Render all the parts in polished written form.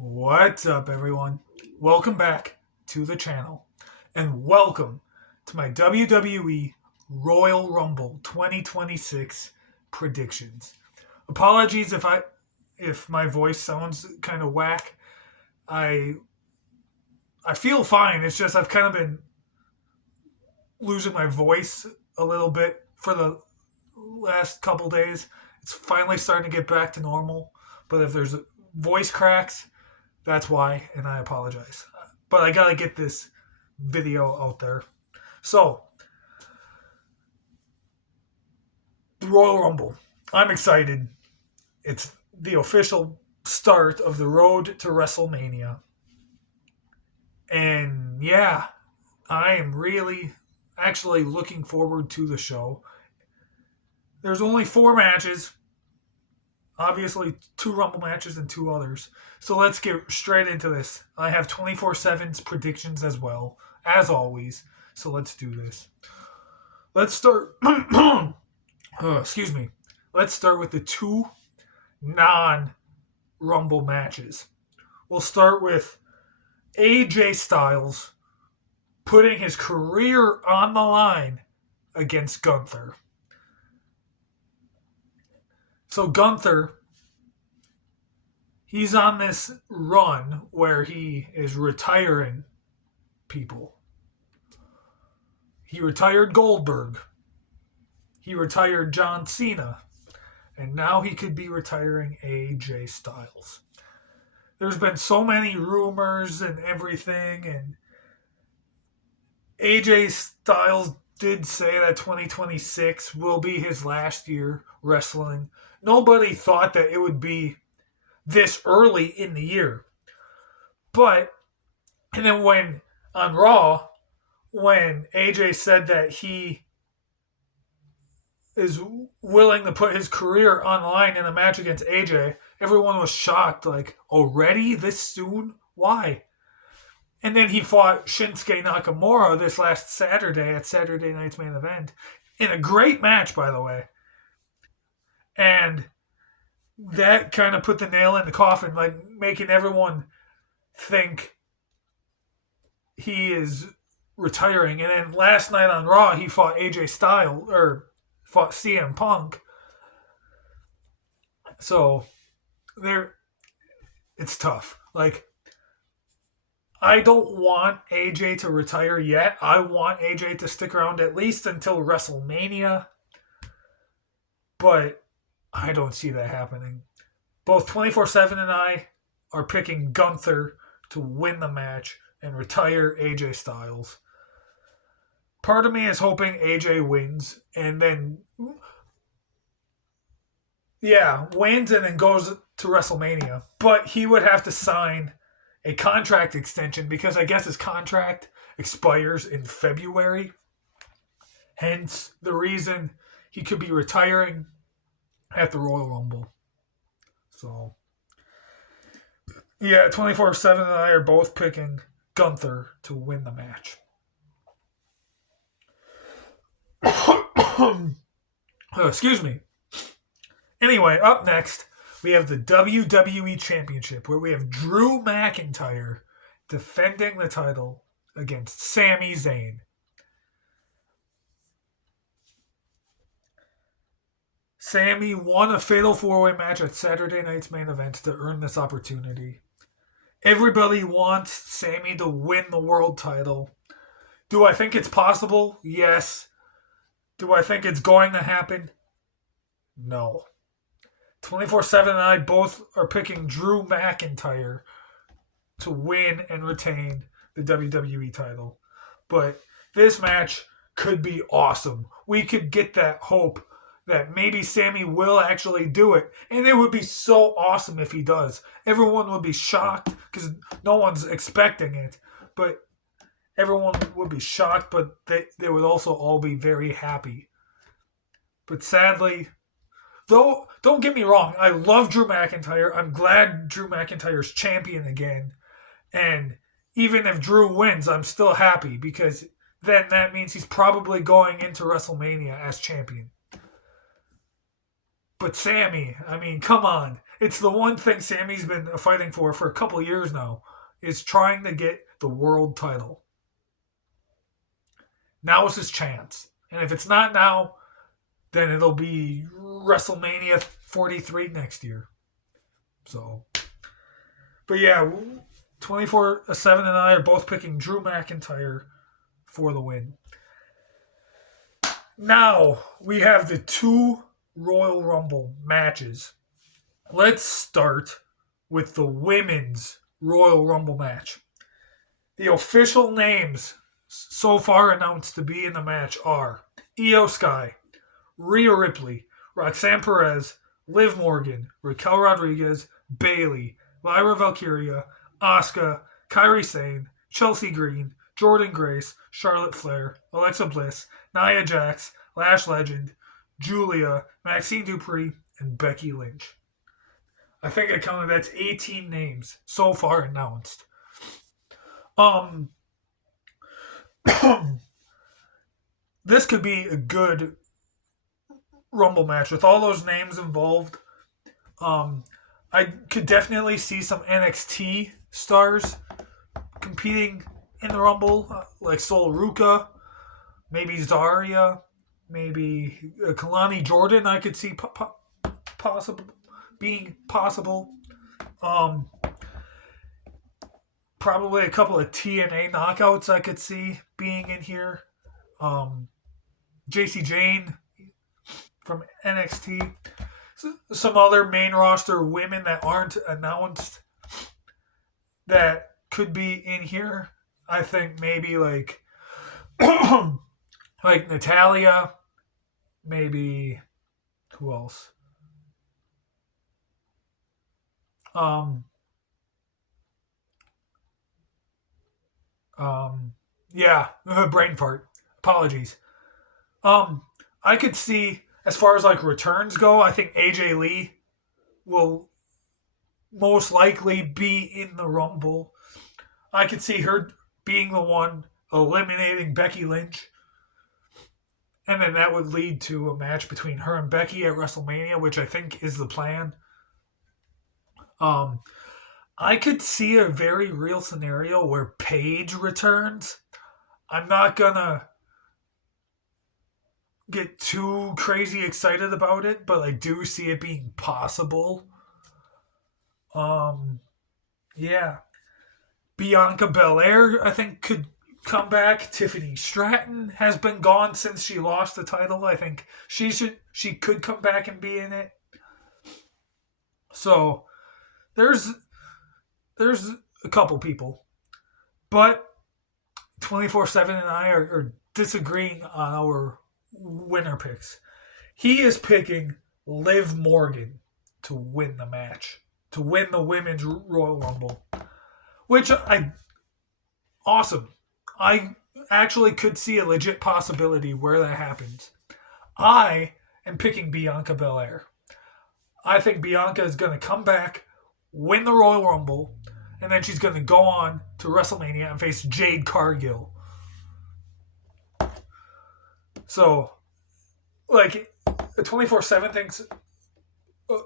What's up, everyone? Welcome back to the channel, and welcome to my WWE Royal Rumble 2026 predictions. Apologies if my voice sounds kind of whack. I I feel fine. It's just I've kind of been losing my voice a little bit for the last couple days. It's finally starting to get back to normal. But if there's voice cracks, that's why, and I apologize. But I gotta get this video out there. So, the Royal Rumble. I'm excited. It's the official start of the road to WrestleMania. And yeah, I am really actually looking forward to the show. There's only four matches, obviously, two Rumble matches and two others. So let's get straight into this. I have 24/7's predictions as well, as always. So let's do this. Let's start. Excuse me. Let's start with the two non Rumble matches. We'll start with AJ Styles putting his career on the line against Gunther. So Gunther, he's on this run where he is retiring people. He retired Goldberg. He retired John Cena. And now he could be retiring AJ Styles. There's been so many rumors and everything, and AJ Styles did say that 2026 will be his last year wrestling. Nobody thought that it would be this early in the year. But, and then when on Raw, when AJ said that he is willing to put his career on the line in a match against AJ, everyone was shocked. Like, already this soon? Why? And then he fought Shinsuke Nakamura this last Saturday at Saturday Night's Main Event in a great match, by the way. And that kind of put the nail in the coffin, like making everyone think he is retiring. And then last night on Raw, he fought AJ Styles, or fought CM Punk. So there, it's tough. Like, I don't want AJ to retire yet. I want AJ to stick around at least until WrestleMania. But I don't see that happening. Both 24/7 and I are picking Gunther to win the match and retire AJ Styles. Part of me is hoping AJ wins and then, yeah, wins and then goes to WrestleMania. But he would have to sign a contract extension because I guess his contract expires in February. Hence the reason he could be retiring at the Royal Rumble. So, yeah, 24/7 and I are both picking Gunther to win the match. Excuse me. Anyway, up next, we have the WWE Championship, where we have Drew McIntyre defending the title against Sami Zayn. Sami won a fatal four-way match at Saturday Night's Main Event to earn this opportunity. Everybody wants Sami to win the world title. Do I think it's possible? Yes. Do I think it's going to happen? No. 24/7 and I both are picking Drew McIntyre to win and retain the WWE title. But this match could be awesome. We could get that hope that maybe Sami will actually do it. And it would be so awesome if he does. Everyone would be shocked because no one's expecting it. But everyone would be shocked, but they would also all be very happy. But sadly, though, don't get me wrong, I love Drew McIntyre. I'm glad Drew McIntyre's champion again. And even if Drew wins, I'm still happy because then that means he's probably going into WrestleMania as champion. But Sami, I mean, come on. It's the one thing Sammy's been fighting for a couple years now, is trying to get the world title. Now is his chance. And if it's not now, then it'll be WrestleMania 43 next year. So, but yeah, 24/7 and I are both picking Drew McIntyre for the win. Now we have the two Royal Rumble matches. Let's start with the women's Royal Rumble match. The official names so far announced to be in the match are Io Sky, Rhea Ripley, Roxanne Perez, Liv Morgan, Raquel Rodriguez, Bayley, Lyra Valkyria, Asuka, Kairi Sane, Chelsea Green, Jordan Grace, Charlotte Flair, Alexa Bliss, Nia Jax, Lash Legend, Julia, Maxine Dupree, and Becky Lynch. I think I counted that's 18 names so far announced. Um, this could be a good Rumble match with all those names involved. I could definitely see some NXT stars competing in the Rumble, like Sol Ruka, maybe Zarya, maybe Kalani Jordan. I could see possible being possible. Probably a couple of TNA knockouts I could see being in here. JC Jane from NXT. Some other main roster women that aren't announced that could be in here. I think maybe like like Natalia, maybe who else? Um, yeah, brain fart. Apologies. Um, I could see as far as like returns go. I think AJ Lee will most likely be in the Rumble. I could see her being the one eliminating Becky Lynch. And then that would lead to a match between her and Becky at WrestleMania, which I think is the plan. Um, I could see a very real scenario where Paige returns. I'm not gonna get too crazy excited about it, but I do see it being possible. Um, yeah, Bianca Belair, I think, could come back. Tiffany Stratton has been gone since she lost the title. I think she could come back and be in it. So there's a couple people, but 24/7 and I are disagreeing on our winner picks. He is picking Liv Morgan to win the match, to win the women's Royal Rumble, which awesome. I actually could see a legit possibility where that happens. I am picking Bianca Belair. I think Bianca is going to come back, win the Royal Rumble, and then she's going to go on to WrestleMania and face Jade Cargill. So, like, the 24/7 thinks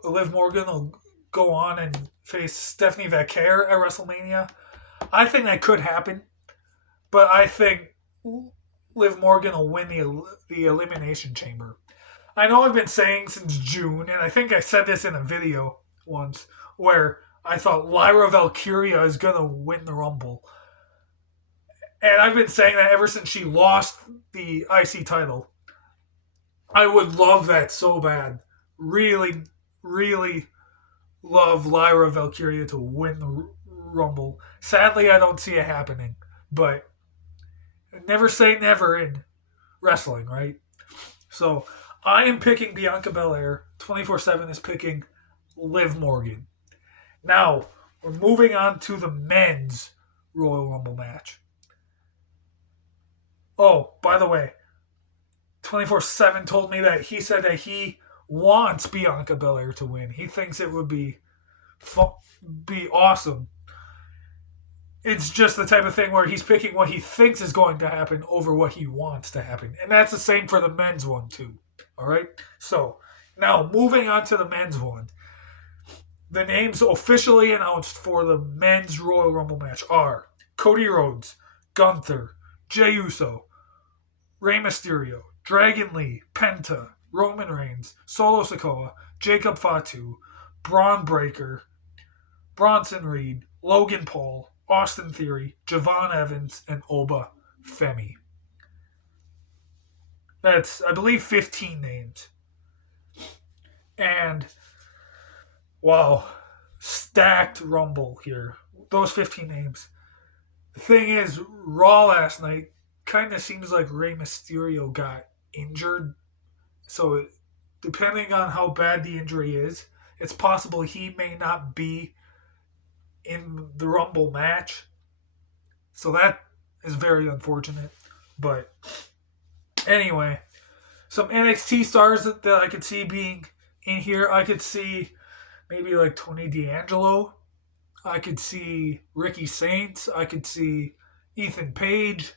Liv Morgan will go on and face Stephanie Vaquer at WrestleMania. I think that could happen, but I think Liv Morgan will win the Elimination Chamber. I know I've been saying since June, and I think I said this in a video once, where I thought Lyra Valkyria is going to win the Rumble. And I've been saying that ever since she lost the IC title. I would love that so bad. Really, really love Lyra Valkyria to win the Rumble. Sadly, I don't see it happening. But never say never in wrestling, right? So I am picking Bianca Belair. 24/7 is picking Liv Morgan. Now, we're moving on to the men's Royal Rumble match. Oh, by the way, 24/7 told me that he said that he wants Bianca Belair to win. He thinks it would be awesome. It's just the type of thing where he's picking what he thinks is going to happen over what he wants to happen. And that's the same for the men's one, too. All right? So, now moving on to the men's one. The names officially announced for the men's Royal Rumble match are Cody Rhodes, Gunther, Jey Uso, Rey Mysterio, Dragon Lee, Penta, Roman Reigns, Solo Sikoa, Jacob Fatu, Braun Breaker, Bronson Reed, Logan Paul, Austin Theory, Javon Evans, and Oba Femi. That's, I believe, 15 names. And, wow, stacked Rumble here. Those 15 names. The thing is, Raw last night kind of seems like Rey Mysterio got injured. So, depending on how bad the injury is, it's possible he may not be in the Rumble match. So, that is very unfortunate. But, anyway, some NXT stars that I could see being in here. I could see maybe like Tony D'Angelo. I could see Ricky Saints. I could see Ethan Page.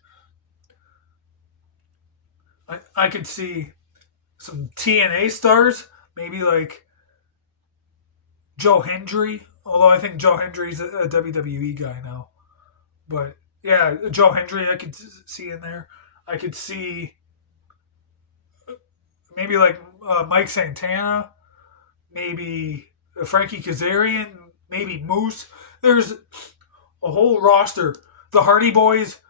I could see some TNA stars. Maybe like Joe Hendry. Although I think Joe Hendry's a WWE guy now. But yeah, Joe Hendry I could see in there. I could see maybe like Mike Santana. Maybe Frankie Kazarian. Maybe Moose. There's a whole roster. The Hardy Boys,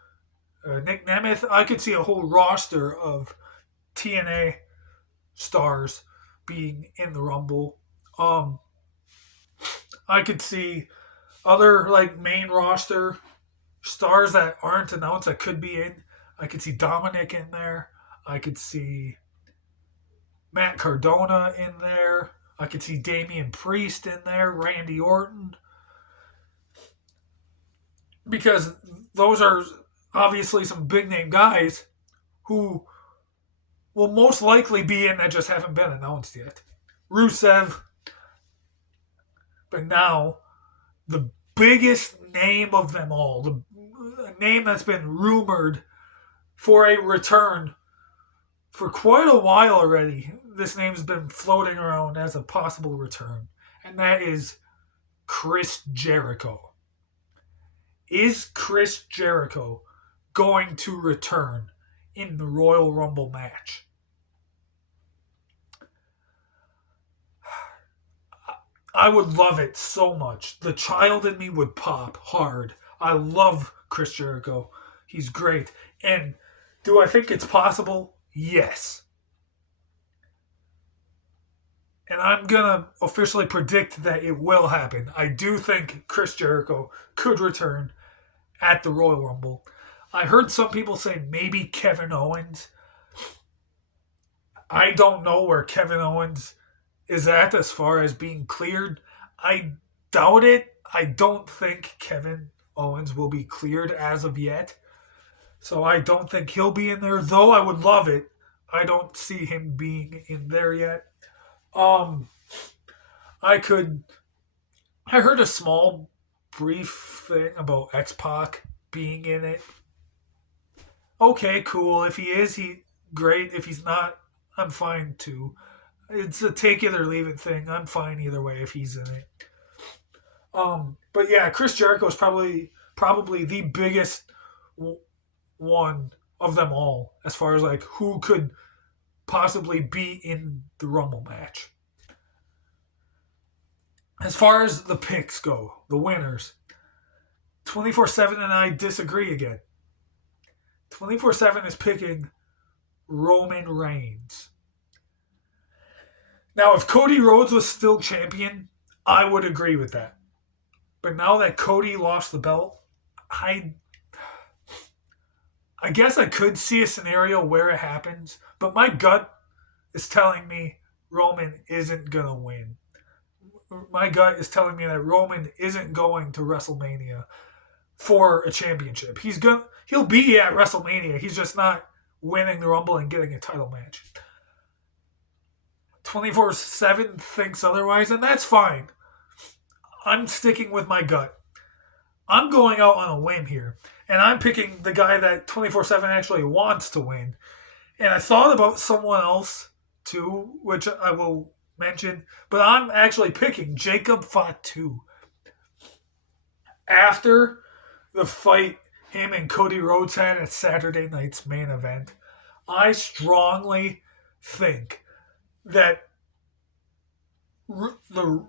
Nick Nemeth. I could see a whole roster of TNA stars being in the Rumble. I could see other like main roster stars that aren't announced that could be in. I could see Dominic in there. I could see Matt Cardona in there. I could see Damian Priest in there. Randy Orton. Because those are obviously some big name guys who will most likely be in that just haven't been announced yet. Rusev. But now, the biggest name of them all, the name that's been rumored for a return for quite a while already. This name's been floating around as a possible return, and that is Chris Jericho. Is Chris Jericho going to return in the Royal Rumble match? I would love it so much. The child in me would pop hard. I love Chris Jericho. He's great. And do I think it's possible? Yes. And I'm going to officially predict that it will happen. I do think Chris Jericho could return at the Royal Rumble. I heard some people say maybe Kevin Owens. I don't know where Kevin Owens is at as far as being cleared. I doubt it. I don't think Kevin Owens will be cleared as of yet. So I don't think he'll be in there, though I would love it. I don't see him being in there yet. I heard a small brief thing about X-Pac being in it. Okay, cool. If he is, great. If he's not, I'm fine too. It's a take it or leave it thing. I'm fine either way if he's in it. But yeah, Chris Jericho is probably the biggest one of them all as far as like who could possibly be in the Rumble match. As far as the picks go, the winners, 24/7 and I disagree again. 24/7 is picking Roman Reigns. Now, if Cody Rhodes was still champion, I would agree with that. But now that Cody lost the belt, I guess I could see a scenario where it happens, but my gut is telling me Roman isn't going to win. My gut is telling me that Roman isn't going to WrestleMania for a championship. He'll be at WrestleMania. He's just not winning the Rumble and getting a title match. 24/7 thinks otherwise, and that's fine. I'm sticking with my gut. I'm going out on a whim here, and I'm picking the guy that 24/7 actually wants to win. And I thought about someone else too, which I will mentioned, but I'm actually picking Jacob Fatu. After the fight him and Cody Rhodes had at Saturday night's main event, I strongly think that the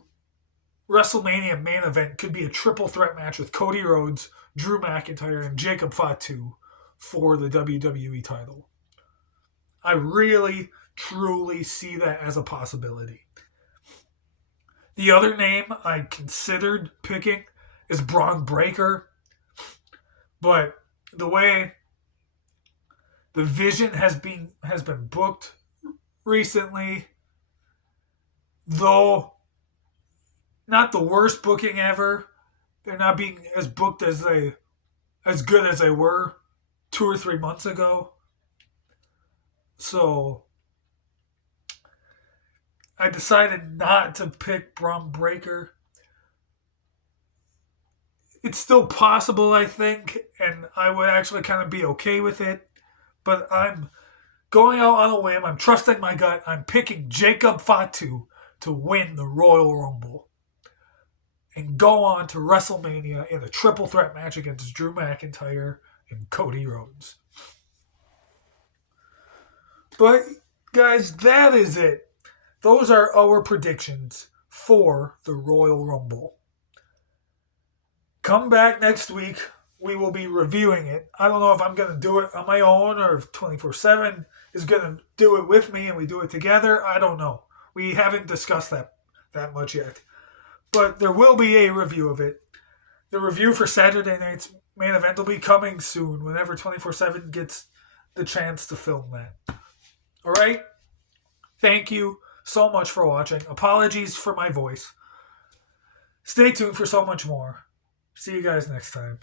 WrestleMania main event could be a triple threat match with Cody Rhodes, Drew McIntyre, and Jacob Fatu for the WWE title. I really, truly see that as a possibility. The other name I considered picking is Braun Breaker, but the way the Vision has been booked recently, though not the worst booking ever, they're not being as booked as good as they were 2 or 3 months ago. So I decided not to pick Braun Breaker. It's still possible, I think, and I would actually kind of be okay with it. But I'm going out on a whim. I'm trusting my gut. I'm picking Jacob Fatu to win the Royal Rumble and go on to WrestleMania in a triple threat match against Drew McIntyre and Cody Rhodes. But, guys, that is it. Those are our predictions for the Royal Rumble. Come back next week. We will be reviewing it. I don't know if I'm going to do it on my own or if 24/7 is going to do it with me and we do it together. I don't know. We haven't discussed that much yet. But there will be a review of it. The review for Saturday night's main event will be coming soon whenever 24/7 gets the chance to film that. All right? Thank you so much for watching. Apologies for my voice. Stay tuned for so much more. See you guys next time.